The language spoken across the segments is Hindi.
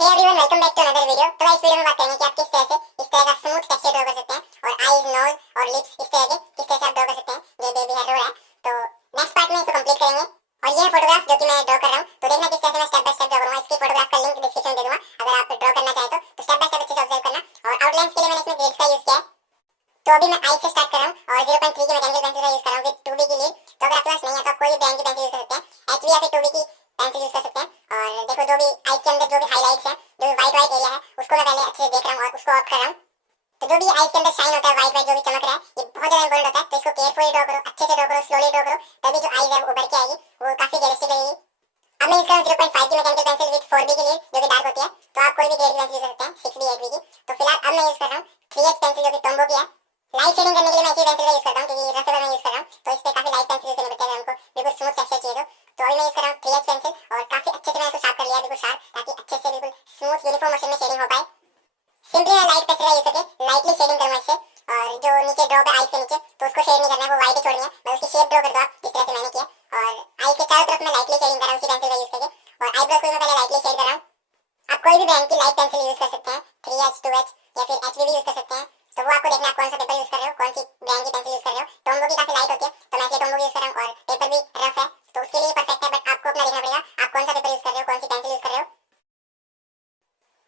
Hey everyone, welcome back to another video. तो इस वीडियो में बात करेंगे कि आप किस तरह से इस तरह का स्मूथ टेक्सचर ड्रॉ कर सकते हैं और आईज, नोज और लिप्स इस तरह के किस तरह से आप ड्रॉ कर सकते हैं। ये बेबी हेयर रो है। तो नेक्स्ट पार्ट में इसको कंप्लीट करेंगे। और ये फोटोग्राफ जो कि मैं ड्रॉ कर रहा हूं, तो देखना किस तरह से मैं स्टेप बाय स्टेप ड्रॉ करूंगा। इसकी फोटोग्राफ का लिंक डिस्क्रिप्शन में दे दूंगा, अगर आप ड्रॉ करना चाहें तो स्टेप बाय स्टेप अच्छे से ऑब्जर्व करना। और आउटलाइंस के लिए मैंने इसमें ग्रिड्स का यूज किया है। तो अभी मैं आई से स्टार्ट कर रहा हूं और 0.3 की मैकेनिकल पेंसिल का यूज कर रहा हूं विद 2B की लीड। तो अगर आपके पास नहीं है तो आप कोई भी ब्रांड की पेंसिल यूज कर सकते हैं। HB या फिर 2B की पेंसिल यूज कर सकते हैं। और देखो, जो भी आईज के अंदर जो भी हाइलाइट्स है, जो भी व्हाइट व्हाइट एरिया है, उसको मैं पहले अच्छे से देख रहा हूं और उसको ऑफ कर रहा हूं। तो जो भी आईज के अंदर शाइन होता है, व्हाइट व्हाइट जो भी चमक रहा है, ये बहुत ज्यादा इंपॉर्टेंट होता है। तो इसको केयरफुली ड्रॉ करो, अच्छे से ड्रॉ करो, स्लोली ड्रॉ करो, तभी जो आईज है वो उभर के आएगी, वो काफी रियलिस्टिक लगेगी। अब मैं यूज कर रहा हूं 0.5 की मैकेनिकल पेंसिल विद 4B की लीड, जो कि डार्क होती है। तो आप कोई भी ग्रेड की पेंसिल यूज कर सकते हैं, 6B 8B की। तो फिलहाल अब मैं यूज कर रहा हूं 3H पेंसिल, जो कि टोम्बो की है। लाइट शेडिंग करने के लिए मैं इसी पेंसिल का यूज करता हूं, क्योंकि रफ पेपर में यूज कर रहा हूं, तो इस पे काफी लाइट पेंसिल यूज करनी पड़ती है हमको, बिल्कुल स्मूथ टेक्सचर चाहिए। तो अभी मैं यूज कर रहा हूं 3H पेंसिल और काफी अच्छे से मैंने इसको शार्प कर लिया है, बिल्कुल शार्प, ताकि अच्छे से बिल्कुल स्मूथ यूनिफॉर्म मोशन में शेडिंग हो पाए। सिंपली मैं लाइट पेंसिल का यूज करके लाइटली शेडिंग करूंगा इससे। और जो नीचे ड्रॉप है आईज के नीचे, तो उसको शेड नहीं करना है, वो व्हाइट ही छोड़नी है, बस उसकी शेप ड्रॉ कर दो आप, जिस तरह से मैंने किया। और आईज के चारों तरफ मैं लाइटली शेडिंग कर रहा हूं इसी पेंसिल का यूज करके। और आईब्रोज को मैं पहले लाइटली शेड कर रहा हूं। आप कोई भी ब्रांड की लाइट पेंसिल यूज कर सकते हैं, 3H 2H या फिर HB भी यूज कर सकते हैं। तो वो आपको देखना है आप कौन सा पेपर यूज कर रहे हो, कौन सी ब्रांड की पेंसिल यूज कर रहे हो। टोम्बो की काफी लाइट होती है, तो मैं इसलिए टोम्बो की यूज कर रहा हूं। और पेपर भी रफ है, तो उसके लिए परफेक्ट है, बट आपको अपना देखना पड़ेगा आप कौन सा पेपर यूज कर रहे हो, कौन सी पेंसिल यूज कर रहे हो।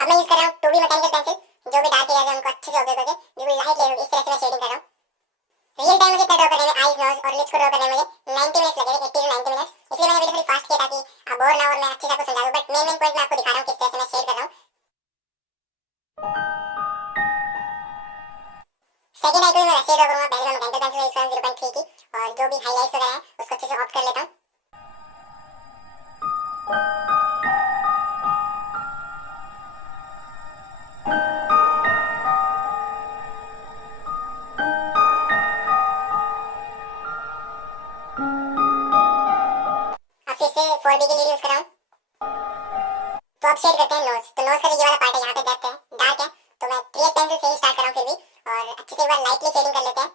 अब मैं यूज कर रहा हूं 2B मैकेनिकल पेंसिल, जो भी डार्क एरियाज है उनको अच्छे से ऑब्जर्व करके बिल्कुल लाइट लेवल इस तरह से मैं शेडिंग कर रहा हूं। रियल टाइम मुझे ड्रॉ करने में आईज, नोज और लिप्स को ड्रॉ करने में मुझे 90 मिनट्स लगे थे, 80 से 90 मिनट्स। इसलिए मैंने वीडियो थोड़ी फास्ट किया ताकि आप बोर ना हो और मैं अच्छे से आपको समझा दूं। बट मेन पॉइंट मैं आपको दिखा रहा हूं किस तरह से मैं शेड कर रहा हूं। सेकंड आई को मैं वैसे ड्रॉ करूंगा। पहले मैं मैकेनिकल पेंसिल यूज कर रहा हूं 0.3 की, और जो भी हाइलाइट्स वगैरह है उसको अच्छे से ऑफ कर लेता हूं। अब फिर से 4B की लीड यूज कर रहा हूं। तो अब शेड करते हैं नोज। तो नोज का जो ये वाला पार्ट है, यहाँ पे डेप्थ है, डार्क है, तो मैं 3H पेंसिल से ही स्टार्ट कर रहा हूं फिर भी। और अच्छे से एक बार लाइटली शेडिंग कर लेते हैं।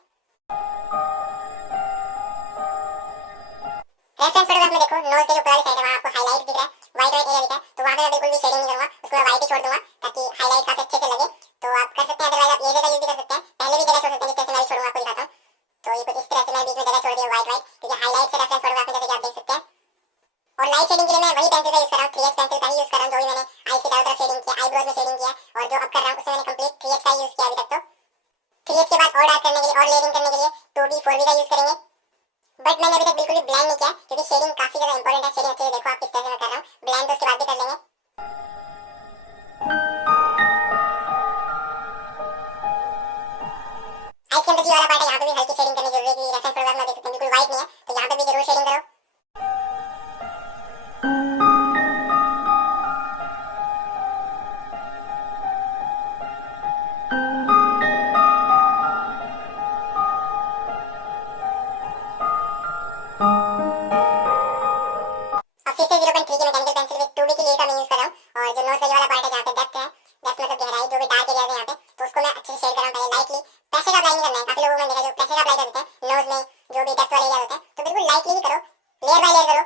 रेफरेंस फोटोग्राफ में देखो, नोज के जो ऊपर वाली साइड है वहां आपको हाईलाइट दिख रहा है, व्हाइट व्हाइट एरिया दिख रहा है। तो वहां पे मैं बिल्कुल भी शेडिंग नहीं करूंगा, उसको मैं व्हाइट ही छोड़ दूंगा ताकि हाईलाइट काफी अच्छे से लगे। तो आप कर सकते हैं, अदरवाइज आप ये जगह यूज भी कर सकते हैं, पहले भी जगह छोड़ सकते हैं, जिस तरह से मैं भी छोड़ूंगा आपको दिखाता हूं। तो ये कुछ इस तरह से मैं बीच में जगह छोड़ दी है व्हाइट व्हाइट, क्योंकि हाईलाइट से रेफरेंस फोटोग्राफ में जैसे कि आप देख सकते हैं। और लाइट शेडिंग के लिए मैं वही पेंसिल का यूज कर रहा हूं, 3H पेंसिल का ही यूज कर रहा हूं, जो भी मैंने आईज के चारों तरफ शेडिंग किया, आईब्रोज में शेडिंग किया, और जो अब कर रहा हूं उसमें मैंने कंप्लीट 3H का यूज किया अभी तक। तो 3H के बाद और डार्क करने के लिए और लेयरिंग करने के लिए 2B 4B का यूज करेंगे। बट मैंने अभी तक बिल्कुल भी ब्लेंड नहीं किया, क्योंकि शेडिंग काफी ज्यादा इंपॉर्टेंट है। शेडिंग अच्छे से देखो आप किस तरह से मैं कर रहा हूं, ब्लेंड तो उसके बाद भी कर लेंगे। आईज के अंदर जो वाला पार्ट है, यहाँ पे भी हल्की शेडिंग करनी जरूरी है, कि रेफरेंस फोटोग्राफ में देख सकते हैं बिल्कुल व्हाइट नहीं है, तो यहाँ पे भी जरूर शेडिंग करो। अब फिर से 0.3 की मैकेनिकल पेंसिल विद 2B की लीड का मैं यूज कर रहा हूं। और जो नोज का ये वाला पार्ट है, जहाँ पे डेप्थ है, डेप्थ मतलब गहराई, जो भी डार्क एरिया है यहाँ पे, तो उसको मैं अच्छे से शेड कर रहा हूं। पहले लाइटली प्रेशर अप्लाई नहीं करना है। काफी लोगों को मैंने देखा जो प्रेशर अप्लाई कर देते हैं नोज में, जो भी डेप्थ वाले एरिया होते हैं, तो बिल्कुल लाइटली ही करो, लेयर बाय लेयर करो।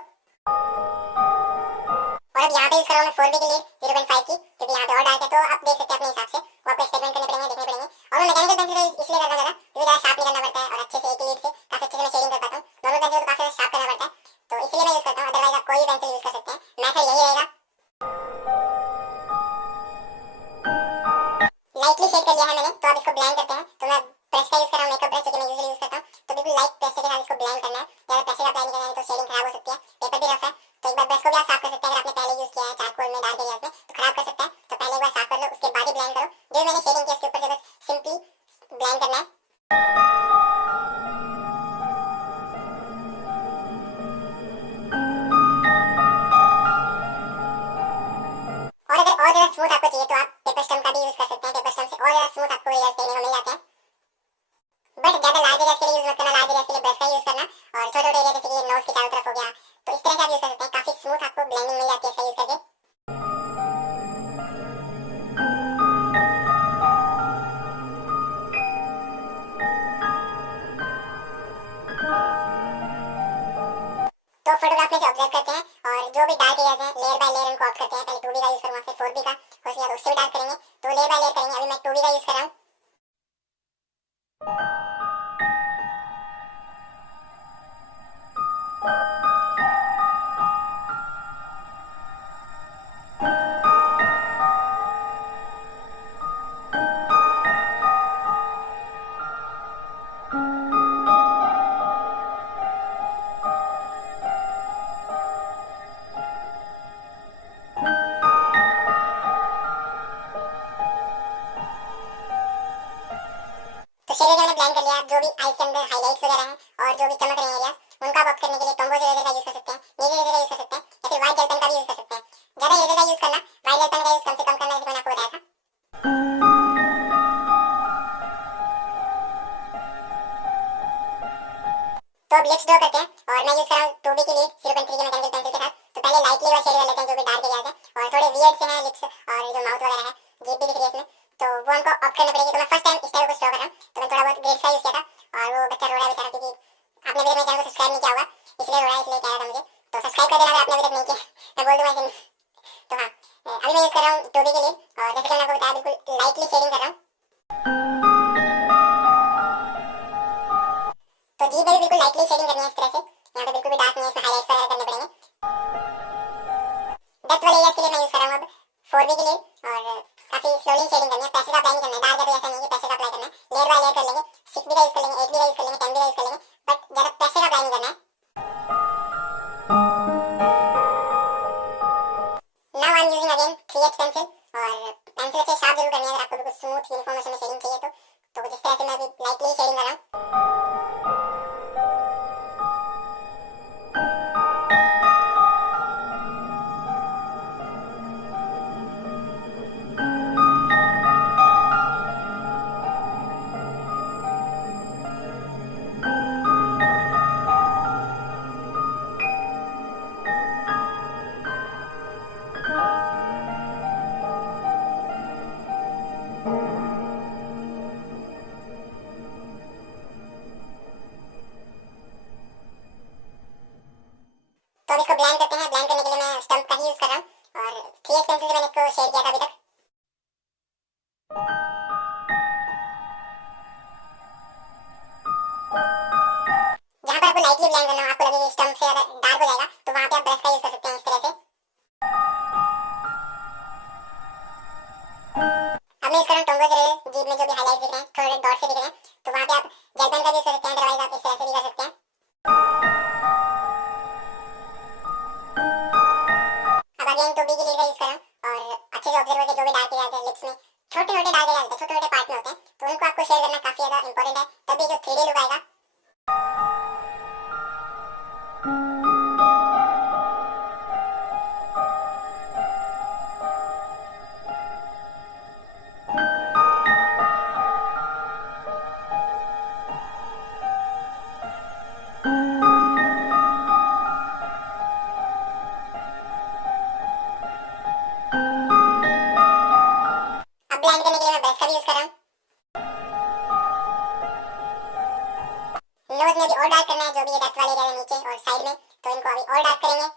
और अब यहाँ पे यूज कर रहा हूं मैं 4B की लीड 0.5 की, क्योंकि यहाँ पे और डार्क है, तो आप देख सकते हैं अपने हिसाब से, वो आपको एक्सपेरिमेंट करने पड़ेंगे, देखने पड़ेंगे। और मैं मैकेनिकल पेंसिल इसलिए कर रहा हूं क्योंकि ज्यादा शार्प नहीं करना पड़ता है, और अच्छे से एक ही लीड से काफी अच्छे से मैं शेडिंग कर पाता हूँ। नॉर्मल पेंसिल तो काफी शार्प करना पड़ता है, तो इसलिए मैं यूज करता हूँ। अदरवाइज आप कोई भी पेंसिल यूज कर सकते हैं, मेथड यही रहेगा। लाइटली शेड कर लिया है मैंने, तो अब इसको ब्लेंड करते हैं। तो मैं ब्रश का यूज कर रहा हूं, मेकअप ब्रश, जो कि मैं यूजुअली यूज करता हूं। तो बिल्कुल लाइट प्रेशर के साथ इसको ब्लेंड करना है, ज्यादा प्रेशर अप्लाई नहीं करना है, तो शेडिंग खराब हो सकती है। पेपर भी रफ है, तो एक बार ब्रश को भी आप साफ कर सकते हैं। अगर आपने पहले यूज किया है चारकोल में डार्क एरियाज में, तो खराब कर सकता है, तो पहले एक बार साफ कर लो, उसके बाद ही ब्लेंड करो। जो मैंने शेडिंग किया उसके ऊपर से बस सिंपली ब्लेंड करना है। और अगर और ज्यादा स्मूथ आपको चाहिए तो आप पेपर स्टम्प का भी यूज कर सकते हैं। पेपर स्टम्प से और ज्यादा स्मूथ आपको एरियाज देखने को मिल जाते हैं। बट ज्यादा लार्ज एरियाज के लिए यूज मत करना, लार्ज एरियाज के लिए ब्रश का यूज करना। और छोटे छोटे एरिया जैसे कि नोज के चारों तरफ हो गया, तो इस तरह से आप यूज कर सकते हैं। काफी स्मूथ आपको ब्लेंडिंग मिल जाती है इसका यूज करके। तो फोटोग्राफ में से ऑब्जर्व करते हैं, और जो भी डार्क एरियाज हैं लेयर बाय लेयर उनको ऑफ करते हैं। पहले 2B का यूज करूंगा, फिर 4B का, कलर्स लिया तो उससे भी डार्क करेंगे, तो लेयर बाय लेयर करेंगे। अभी मैं 2B का यूज कर रहा हूँ। तो शेड एरिया मैंने ब्लेंड कर लिया। जो भी आईज के अंदर हाईलाइट्स वगैरह हैं और जो भी चमक रहे हैं एरिया, उनका आप करने के लिए टॉम्बो इरेजर का यूज कर सकते हैं, नीली इरेजर का यूज कर सकते हैं, या फिर व्हाइट जेल पेन का भी यूज कर सकते हैं। ज्यादा इरेजर का यूज करना, व्हाइट जेल पेन का यूज कम से कम करना, जैसे मैंने आपको बताया था। तो अब लिप्स ड्रॉ करते हैं, और मैं यूज कर रहा हूँ 2B की लीड 0.3 की मैकेनिकल पेंसिल के साथ। तो पहले लाइटली वाला शेड कर लेते हैं जो भी डार्क एरियाज है, और थोड़े वियर्ड से हैं लिप्स और जो माउथ वगैरह है, जीभ भी दिख रही है इसमें, तो वो हमको ऑफ करनी पड़ेगी। तो मैं फर्स्ट टाइम इस टाइप को ड्रॉ कर रहा हूँ, तो मैं थोड़ा बहुत ग्रेड्स का यूज किया था, और वो बच्चा रो रहा है बेचारा, क्योंकि आपने अभी मेरे चैनल को सब्सक्राइब नहीं किया होगा, इसलिए रो रहा है, इसलिए कह रहा था मुझे। तो सब्सक्राइब कर देना अगर आपने अभी तक नहीं किया, मैं बोल दूंगा ऐसे। तो हाँ, अभी मैं यूज कर रहा हूँ 2B की लीड, और जैसे कि मैंने आपको बताया बिल्कुल लाइटली शेडिंग कर रहा हूँ। तो जीभ में भी बिल्कुल लाइटली शेडिंग करनी है इस तरह से, यहाँ पे बिल्कुल भी डार्क नहीं है, इसमें हाईलाइट्स वगैरह करने पड़ेंगे। डेप्थ वाले एरिया के लिए मैं यूज कर रहा हूँ अब 4B के लिए, और काफी स्लोली शेडिंग करनी है, पैसे का अप्लाई नहीं करना है, डार्क है तो ऐसा नहीं है कि पैसे का अप्लाई करना है, लेयर बाय लेयर कर लेंगे। 6B का यूज कर लेंगे, 8B का यूज कर लेंगे, 10B का यूज कर लेंगे, बट ज्यादा पैसे का अप्लाई नहीं करना है। Now I am using again 3H pencil, और पेंसिल से शार्प जरूर करनी है अगर आपको बिल्कुल स्मूथ यूनिफॉर्म में शेडिंग चाहिए तो जिस तरह से मैं अभी लाइटली शेडिंग कर रहा हूँ। तो अब इसको ब्लेंड करते हैं। ब्लेंड करने के लिए मैं स्टम्प का ही यूज कर रहा हूँ, और 3H पेंसिल से मैंने इसको शेड किया था अभी तक। जहाँ पर आपको लाइटली ब्लेंड करना हो, आपको लगे कि स्टम्प से अगर डार्क हो जाएगा, तो वहाँ पे आप ब्रश का यूज कर सकते हैं इस तरह से। अब मैं यूज कर रहा हूँ टोंगो से जीभ में जो भी हाईलाइट दिख रहे हैं, थोड़े डॉट से दिख रहे हैं, तो वहाँ पे आप जेल पेन का भी यूज कर सकते हैं, अदरवाइज आप इस तरह से भी कर सकते हैं। अब अगेन 2B की लीड का यूज कर रहा हूँ, और अच्छे से ऑब्जर्व करके जो भी डार्क एरियाज है लिप्स में, छोटे छोटे डार्क एरियाज होते हैं, छोटे छोटे पार्ट में होते हैं, तो उनको आपको शेड करना काफी ज्यादा इंपॉर्टेंट है, तभी जो 3D लुक आएगा। अब ब्लेंड करने के लिए मैं ब्रश का भी यूज कर रहा हूँ। नोज में भी और डार्क करना है, जो भी ये डेप्थ वाले एरिया है नीचे और साइड में, तो इनको अभी और डार्क करेंगे।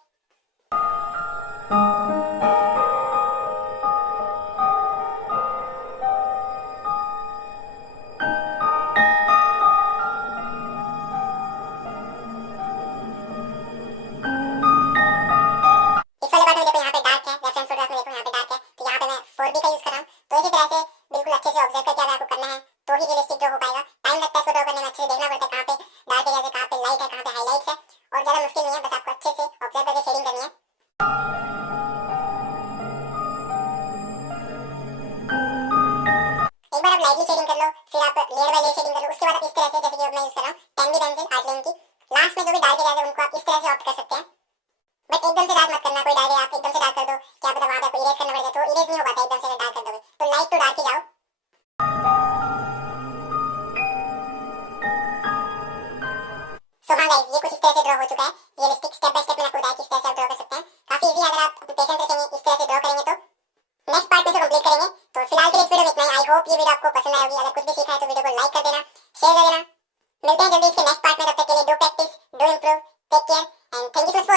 इस वाले पार्ट में देखो यहाँ पे डार्क है, रेफरेंस फोटोग्राफ में देखो यहाँ पे डार्क है, तो यहाँ पे मैं 4B का यूज कर रहा हूँ। तो इसी तरह से बिल्कुल अच्छे से ऑब्जर्व करके अगर आपको करना है तो ही रियलिस्टिक ड्रॉ हो पाएगा। टाइम लगता है इसको ड्रॉ करने में, अच्छे से देखना पड़ता है कहाँ पे डार्क एरिया है, कहाँ पे लाइट है, कहाँ पे हाईलाइट्स है, और ज्यादा मुश्किल नहीं है, बस आपको अच्छे से ऑब्जर्व करके शेडिंग करनी है। एक बार आप लाइटली शेडिंग कर लो, फिर आप लेयर बाय लेयर शेडिंग कर लो, उसके बाद आप इस तरह से, जैसे कि अब मैं यूज कर रहा हूँ 10B पेंसिल आर्ट लाइन की, लास्ट में जो भी डार्क एरिया है उनको आप इस तरह से ऑप्ट कर सकते हैं, बट एकदम से डार्क मत करना। कोई डार्क आप एकदम से डार्क कर दो, क्या पता वहाँ पे आपको इरेज करना पड़ जाए, तो इरेज नहीं हो पाता एकदम से अगर डार्क कर दोगे, तो लाइट टू डार्क ही जाओ। सो हाँ गाइस, ये कुछ इस तरह से ड्रॉ हो चुका है, रियलिस्टिक स्टेप बाय स्टेप मैंने आपको बताया किस तरह से आप ड्रॉ कर सकते हैं, काफी इजी है अगर आप पेशेंस रखेंगे, इस तरह से ड्रॉ करेंगे तो। नेक्स्ट पार्ट में से कंप्लीट करेंगे। तो फिलहाल के लिए इस वीडियो में इतना ही। आई होप ये वीडियो आपको पसंद आई होगी। अगर कुछ भी सीखा है तो वीडियो को लाइक कर देना, शेयर कर देना। मिलते हैं जल्दी इसके नेक्स्ट पार्ट में, तब तक के लिए do practice, do improve, take care and thank you so much.